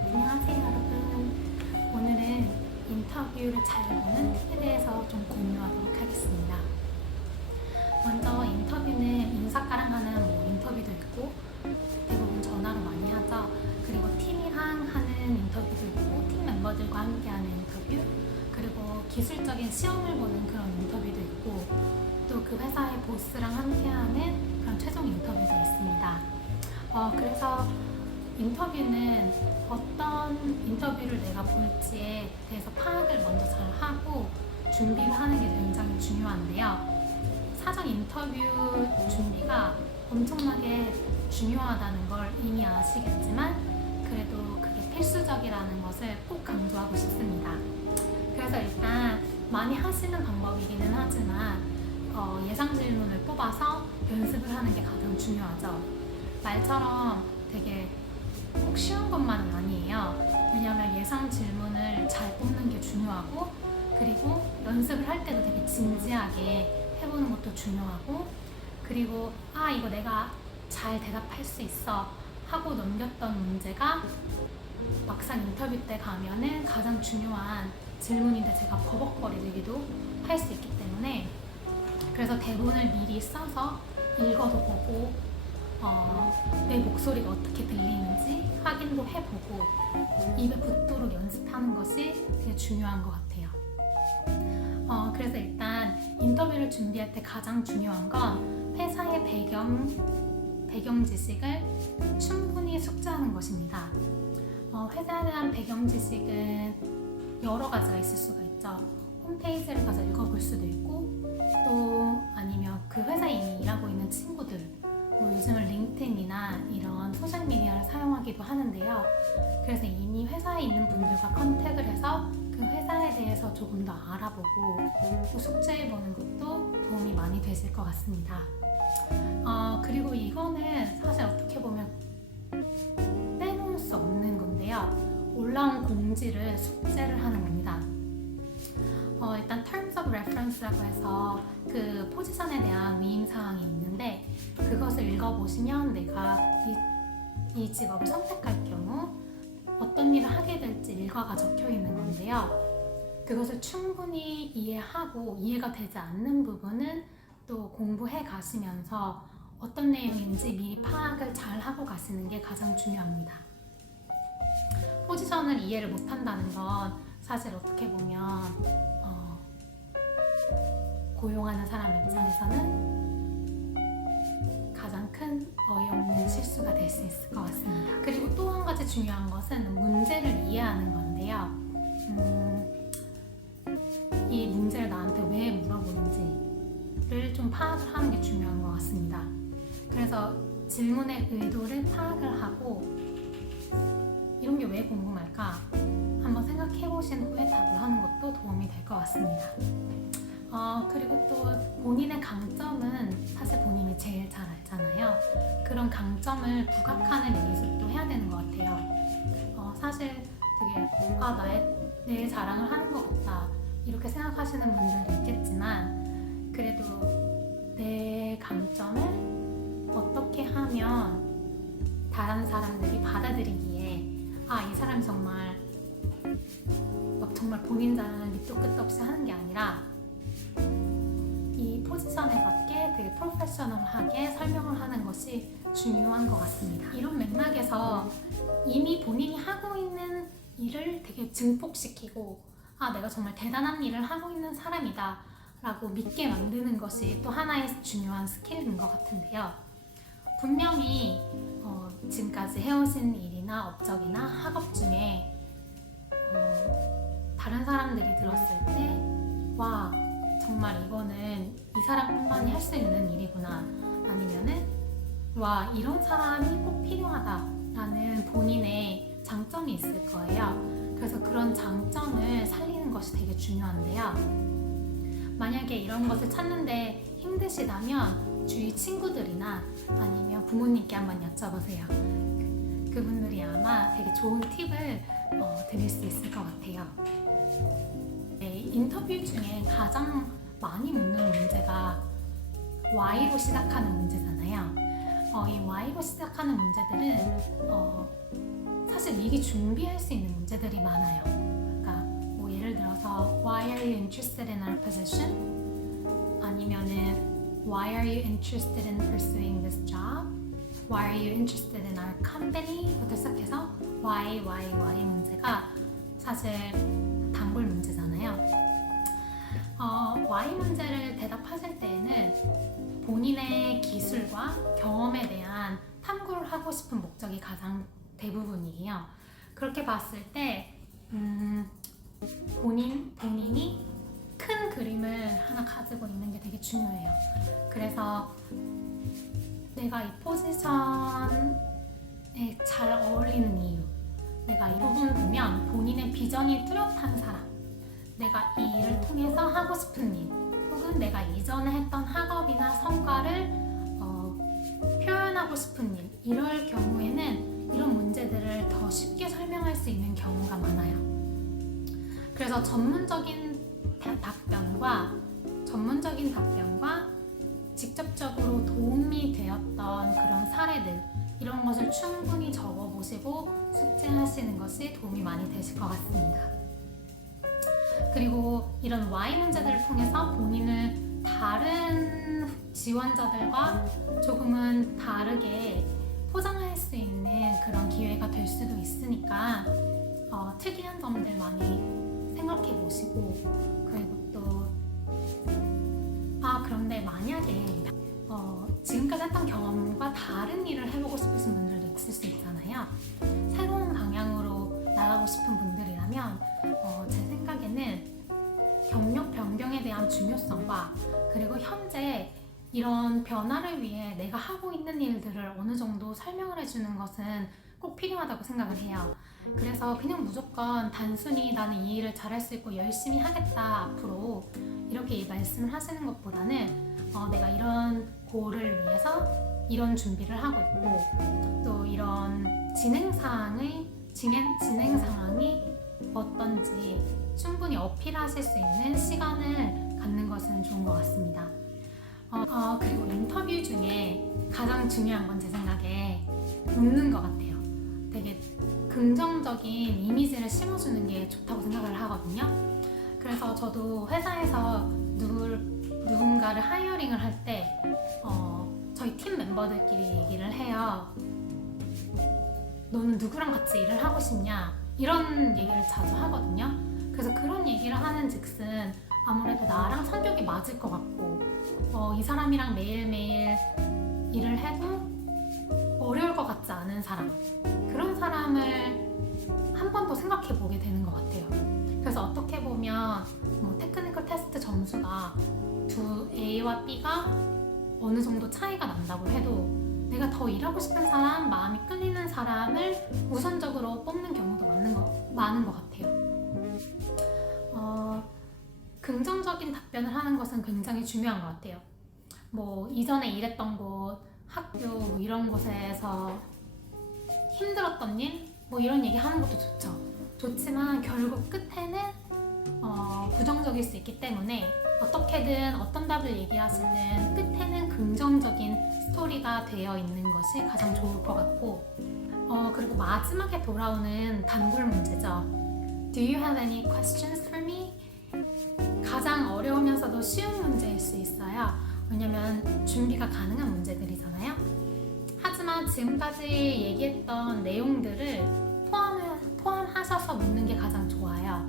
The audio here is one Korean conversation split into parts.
안녕하세요 여러분. 오늘은 인터뷰를 잘 보는 팁에 대해서 좀 공유하도록 하겠습니다. 먼저 인터뷰는 인사과랑 하는 인터뷰도 있고 대부분 전화로 많이 하죠. 그리고 팀이랑 하는 인터뷰도 있고 팀 멤버들과 함께 하는 인터뷰, 그리고 기술적인 시험을 보는 그런 인터뷰도 있고 또 그 회사의 보스랑 함께 하는 그런 최종 인터뷰도 있습니다. 그래서 인터뷰는 어떤 인터뷰를 내가 볼지에 대해서 파악을 먼저 잘 하고 준비를 하는 게 굉장히 중요한데요. 사전 인터뷰 준비가 엄청나게 중요하다는 걸 이미 아시겠지만 그래도 그게 필수적이라는 것을 꼭 강조하고 싶습니다. 그래서 일단 많이 하시는 방법이기는 하지만 예상 질문을 뽑아서 연습을 하는 게 가장 중요하죠. 말처럼 되게 꼭 쉬운 것만은 아니에요. 왜냐하면 예상 질문을 잘 뽑는 게 중요하고, 그리고 연습을 할 때도 되게 진지하게 해보는 것도 중요하고, 그리고 이거 내가 잘 대답할 수 있어 하고 넘겼던 문제가 막상 인터뷰 때 가면은 가장 중요한 질문인데 제가 버벅거리기도 할 수 있기 때문에, 그래서 대본을 미리 써서 읽어도 보고 내 목소리가 어떻게 들리는지 확인도 해보고 입에 붙도록 연습하는 것이 되게 중요한 것 같아요. 그래서 일단 인터뷰를 준비할 때 가장 중요한 건 회사의 배경 지식을 충분히 숙지하는 것입니다. 회사에 대한 배경 지식은 여러 가지가 있을 수가 있죠. 홈페이지를 가서 읽어볼 수도 있고, 또 아니면 그 회사에 이미 일하고 있는 친구들, 요즘은 링크드인이나 이런 소셜미디어를 사용하기도 하는데요. 그래서 이미 회사에 있는 분들과 컨택을 해서 그 회사에 대해서 조금 더 알아보고 또 숙지해보는 것도 도움이 많이 되실 것 같습니다. 그리고 이거는 사실 어떻게 보면 빼놓을 수 없는 건데요. 올라온 공지를 숙지를 하는 겁니다. 일단 Terms of Reference라고 해서 그 포지션에 대한 위임사항이 있는데, 그것을 읽어보시면 내가 이 직업을 선택할 경우 어떤 일을 하게 될지 일과가 적혀 있는 건데요. 그것을 충분히 이해하고 이해가 되지 않는 부분은 또 공부해 가시면서 어떤 내용인지 미리 파악을 잘 하고 가시는 게 가장 중요합니다. 포지션을 이해를 못한다는 건 사실 어떻게 보면 고용하는 사람 입장에서는 가장 큰 어이없는 실수가 될 수 있을 것 같습니다. 그리고 또 한 가지 중요한 것은 문제를 이해하는 건데요. 이 문제를 나한테 왜 물어보는지를 좀 파악을 하는 게 중요한 것 같습니다. 그래서 질문의 의도를 파악을 하고 이런 게 왜 궁금할까 한번 생각해 보신 후에 답을 하는 것도 도움이 될 것 같습니다. 그리고 또 본인의 강점은 사실 본인이 제일 잘 알잖아요. 그런 강점을 부각하는 연습도 해야 되는 것 같아요. 사실 되게 내 자랑을 하는 것 같다 이렇게 생각하시는 분들도 있겠지만, 그래도 내 강점을 어떻게 하면 다른 사람들이 받아들이기에 이 사람이 정말 본인 자랑을 밑도 끝도 없이 하는 게 아니라 이 포지션에 맞게 되게 프로페셔널하게 설명을 하는 것이 중요한 것 같습니다. 이런 맥락에서 이미 본인이 하고 있는 일을 되게 증폭시키고 내가 정말 대단한 일을 하고 있는 사람이다 라고 믿게 만드는 것이 또 하나의 중요한 스킬인 것 같은데요. 분명히 지금까지 해오신 일이나 업적이나 학업 중에 다른 사람들이 들었을 때 정말 이거는 이 사람뿐만이 할 수 있는 일이구나, 아니면은 이런 사람이 꼭 필요하다라는 본인의 장점이 있을 거예요. 그래서 그런 장점을 살리는 것이 되게 중요한데요. 만약에 이런 것을 찾는데 힘드시다면 주위 친구들이나 아니면 부모님께 한번 여쭤보세요. 그분들이 아마 되게 좋은 팁을 드릴 수 있을 것 같아요. 인터뷰 중에 가장 많이 묻는 문제가 why로 시작하는 문제잖아요. 이 why로 시작하는 문제들은 사실 미리 준비할 수 있는 문제들이 많아요. 그러니까 뭐 예를 들어서 why are you interested in our position? 아니면은 why are you interested in pursuing this job? Why are you interested in our company? 부터 시작해서 why 문제가 사실 단골 문제잖아요. why 문제를 대답하실 때에는 본인의 기술과 경험에 대한 탐구를 하고 싶은 목적이 가장 대부분이에요. 그렇게 봤을 때 본인이 큰 그림을 하나 가지고 있는 게 되게 중요해요. 그래서 내가 이 포지션에 잘 어울리는 이유, 내가 이 부분 보면 본인의 비전이 뚜렷한 사람, 내가 이 일을 통해서 하고 싶은 일, 혹은 내가 이전에 했던 학업이나 성과를 표현하고 싶은 일, 이럴 경우에는 이런 문제들을 더 쉽게 설명할 수 있는 경우가 많아요. 그래서 전문적인 답변과 직접적으로 도움이 되었던 그런 사례들, 이런 것을 충분히 적어보시고 숙지하시는 것이 도움이 많이 되실 것 같습니다. 그리고 이런 why 문제들을 통해서 본인을 다른 지원자들과 조금은 다르게 포장할 수 있는 그런 기회가 될 수도 있으니까 특이한 점들 많이 생각해 보시고, 그리고 또 그런데 만약에 지금까지 했던 경험과 다른 일을 해보고 싶으신 분들도 있을 수 있잖아요. 새로운 방향으로 나가고 싶은 분들이라면 제 생각에는 경력 변경에 대한 중요성과 그리고 현재 이런 변화를 위해 내가 하고 있는 일들을 어느 정도 설명을 해주는 것은 꼭 필요하다고 생각을 해요. 그래서 그냥 무조건 단순히 나는 이 일을 잘할 수 있고 열심히 하겠다 앞으로 이렇게 말씀을 하시는 것보다는 내가 이런 고를 위해서 이런 준비를 하고 있고 또 이런 진행 상황이 어떤지 충분히 어필하실 수 있는 시간을 갖는 것은 좋은 것 같습니다. 그리고 인터뷰 중에 가장 중요한 건 제 생각에 웃는 것 같아요. 되게 긍정적인 이미지를 심어주는 게 좋다고 생각을 하거든요. 그래서 저도 회사에서 누군가를 하이어링을 할 때 저희 팀 멤버들끼리 얘기를 해요. 너는 누구랑 같이 일을 하고 싶냐? 이런 얘기를 자주 하거든요. 그래서 그런 얘기를 하는 즉슨 아무래도 나랑 성격이 맞을 것 같고 이 사람이랑 매일매일 일을 해도 어려울 것 같지 않은 사람, 그런 사람을 한 번 더 생각해 보게 되는 것 같아요. 그래서 어떻게 보면 테크니컬 테스트 점수가 두 A와 B가 어느 정도 차이가 난다고 해도 내가 더 일하고 싶은 사람, 마음이 끌리는 사람을 우선적으로 뽑는 경우도 많은 것 같아요. 긍정적인 답변을 하는 것은 굉장히 중요한 것 같아요. 이전에 일했던 곳, 학교 이런 곳에서 힘들었던 일 이런 얘기 하는 것도 좋지만 결국 끝에는 부정적일 수 있기 때문에 어떻게든 어떤 답을 얘기하시든 끝에는 긍정적인 스토리가 되어 있는 것이 가장 좋을 것 같고 그리고 마지막에 돌아오는 단골 문제죠. Do you have any questions for me? 가장 어려우면서도 쉬운 문제일 수 있어요. 왜냐면 준비가 가능한 문제들이잖아요. 하지만 지금까지 얘기했던 내용들을 포함하셔서 묻는 게 가장 좋아요.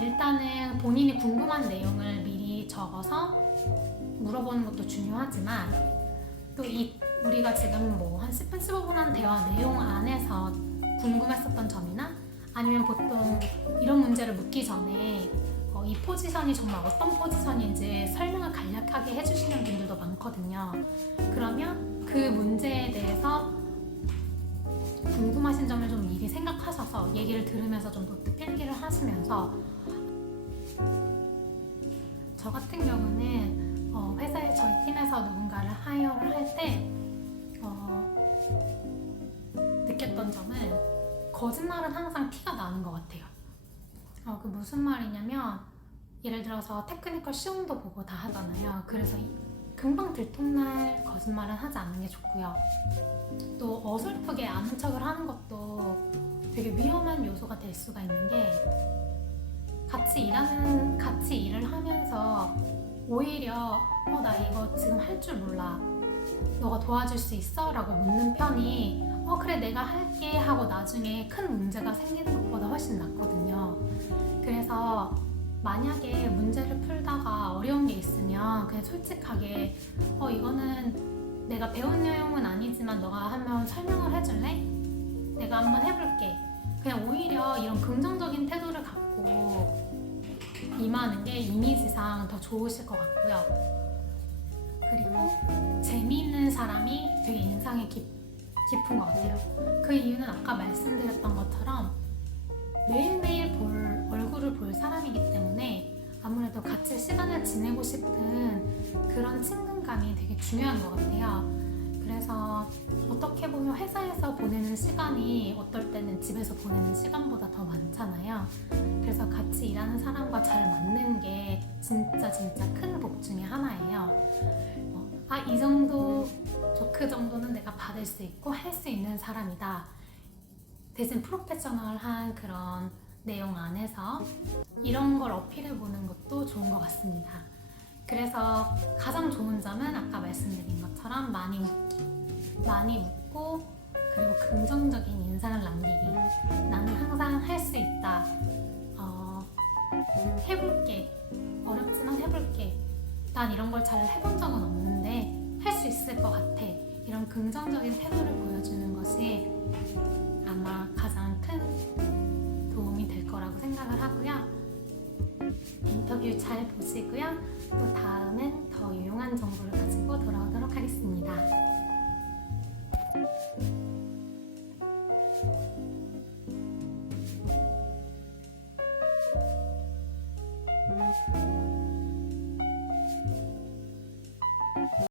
일단은 본인이 궁금한 내용을 미리 적어서 물어보는 것도 중요하지만 또 우리가 지금 한 10분, 15분 한 대화 내용 안에서 궁금했었던 점이나 아니면 보통 이런 문제를 묻기 전에 이 포지션이 정말 어떤 포지션인지 설명을 간략하게 해주시는 분들도 많거든요. 그러면 그 문제에 대해서 궁금하신 점을 좀 미리 생각하셔서 얘기를 들으면서 좀 노트 필기를 하시면서 저 같은 경우는 회사에 저희 팀에서 누군가를 하이어를 할 때 느꼈던 점은 거짓말은 항상 티가 나는 것 같아요. 그 무슨 말이냐면 예를 들어서 테크니컬 시험도 보고 다 하잖아요. 그래서 금방 들통날 거짓말은 하지 않는 게 좋고요. 또 어설프게 아는 척을 하는 것도 되게 위험한 요소가 될 수가 있는 게, 같이 일을 하면서 오히려 나 이거 지금 할 줄 몰라, 너가 도와줄 수 있어? 라고 묻는 편이 그래 내가 할게 하고 나중에 큰 문제가 생기는 것보다 훨씬 낫거든요. 그래서 만약에 문제를 풀다가 어려운 게 있으면 그냥 솔직하게 이거는 내가 배운 내용은 아니지만 너가 한번 설명을 해줄래? 내가 한번 해볼게. 그냥 오히려 이런 긍정적인 태도를 갖고 임하는 게 이미지상 더 좋으실 것 같고요. 그리고 재미있는 사람이 되게 인상이 깊은 것 같아요. 그 이유는 아까 말씀드렸던 것처럼 매일매일 얼굴을 볼 사람이기 때문에 아무래도 같이 시간을 지내고 싶은 그런 친근감이 되게 중요한 것 같아요. 그래서 어떻게 보면 회사에서 보내는 시간이 어떨 때는 집에서 보내는 시간보다 더 많잖아요. 그래서 같이 일하는 사람과 잘 맞는 게 진짜 큰 복 중에 하나예요. 이 정도, 그 정도는 내가 받을 수 있고 할 수 있는 사람이다. 대신 프로페셔널한 그런 내용 안에서 이런 걸 어필해보는 것도 좋은 것 같습니다. 그래서 가장 좋은 점은 아까 말씀드린 것처럼 많이 웃고 그리고 긍정적인 인상을 남기기. 나는 항상 할 수 있다. 해볼게. 어렵지만 해볼게. 난 이런 걸 잘 해본 적은 없는데 할 수 있을 것 같아. 이런 긍정적인 태도를 보여주는 것이 아마 가장 큰 도움이 될 거라고 생각을 하고요. 인터뷰 잘 보시고요. 또 다음엔 더 유용한 정보를 가지고